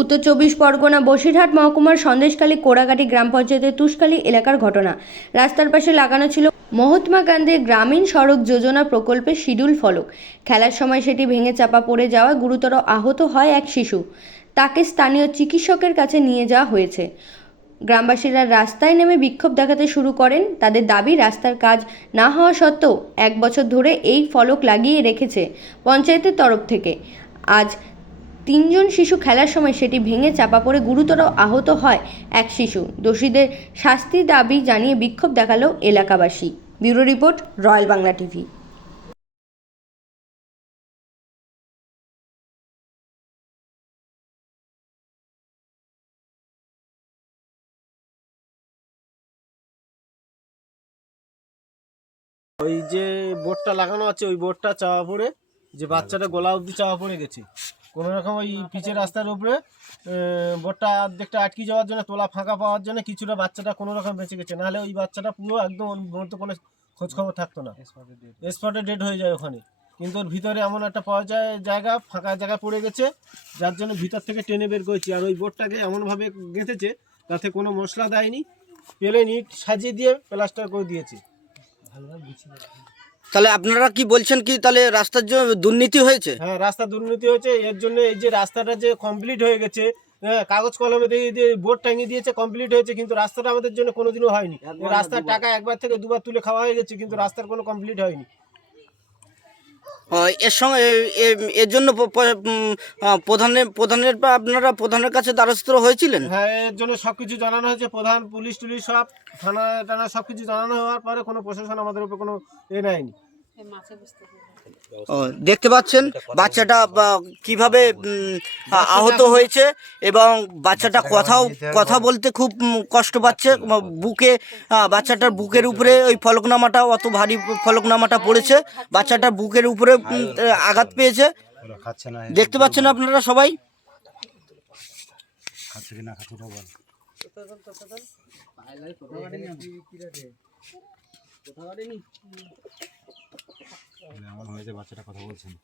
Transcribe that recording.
উত্তর চব্বিশ পরগনা বসিরহাট মহকুমার সন্দেশখালী কোড়াঘাটি গ্রাম পঞ্চায়েতের তুষখালী এলাকার ঘটনা। রাস্তার পাশে লাগানো ছিল মহাত্মা গান্ধী গ্রামীণ সড়ক যোজনা প্রকল্পের শিডিউল ফলক। খেলার সময় সেটি ভেঙে চাপা পড়ে যাওয়ায় গুরুতর আহত হয় এক শিশু। তাকে স্থানীয় চিকিৎসকের কাছে নিয়ে যাওয়া হয়েছে। গ্রামবাসীরা রাস্তায় নেমে বিক্ষোভ দেখাতে শুরু করেন। তাদের দাবি, রাস্তার কাজ না হওয়া সত্ত্বেও এক বছর ধরে এই ফলক লাগিয়ে রেখেছে পঞ্চায়েতের তরফ থেকে। আজ তিনজন শিশু খেলার সময় সেটি ভেঙে চাপা পড়ে গুরুতর আহত হয় এক শিশু। দোষীদের শাস্তি দাবি জানিয়ে বিক্ষোভ দেখাল এলাকাবাসী। Bureau report, royal Bangla TV. ওই যে বোর্ডটা লাগানো আছে, ওই বোর্ডটা চাওয়া পড়ে, যে বাচ্চাটা গলা অবধি চাওয়া পড়ে গেছে। কোনো রকম ওই পিচের রাস্তার উপরে বোটটা অর্ধেকটা আটকে যাওয়ার জন্য তোলা ফাঁকা পাওয়ার জন্য কিছুটা বাচ্চাটা কোনো রকম বেঁচে গেছে। নাহলে ওই বাচ্চাটা পুরো একদম মধ্যে কোনো খোঁজ খবর থাকতো না। স্পটে ডেড হয়ে যায় ওখানে। কিন্তু ওর ভিতরে এমন একটা পাওয়া যায় জায়গা ফাঁকা জায়গা পড়ে গেছে যার জন্য ভিতর থেকে টেনে বের করেছি। আর ওই বোটটাকে এমনভাবে গেঁথেছে তাতে কোনো মশলা দেয়নি পেলে নিট সাজিয়ে দিয়ে প্লাস্টার করে দিয়েছে। তাহলে আপনারা কি বলছেন কি তাহলে রাস্তার জন্য দুর্নীতি হয়েছে? হ্যাঁ রাস্তা দুর্নীতি হয়েছে এর জন্য এই যে রাস্তাটা যে কমপ্লিট হয়ে গেছে হ্যাঁ, কাগজ কলমে দিয়ে দিয়ে বোর্ড টাঙিয়ে দিয়েছে কমপ্লিট হয়েছে কিন্তু রাস্তাটা আমাদের জন্য কোনোদিনও হয়নি। রাস্তার টাকা একবার থেকে দুবার তুলে খাওয়া হয়ে গেছে কিন্তু রাস্তার কোনো কমপ্লিট হয়নি। এর সঙ্গে এর জন্য প্রধানের প্রধানের বা আপনারা প্রধানের কাছে দ্বারস্থ হয়েছিলেন? হ্যাঁ এর জন্য সব কিছু জানানো হয়েছে প্রধান পুলিশ টুলিশ সব থানা টানা সব কিছু জানানো হওয়ার পরে কোনো প্রশাসন আমাদের উপর কোনো এ নেয়নি। ও, দেখতে পাচ্ছেন বাচ্চাটা কীভাবে আহত হয়েছে এবং বাচ্চাটা কথাও কথা বলতে খুব কষ্ট পাচ্ছে। বুকে বাচ্চাটার বুকের উপরে ওই ফলকনামাটা অত ভারী ফলকনামাটা পড়েছে। বাচ্চাটার বুকের উপরে আঘাত পেয়েছে। দেখতে পাচ্ছেন আপনারা সবাই? এমন হয়েছে বাচ্চাটা কথা বলছে না।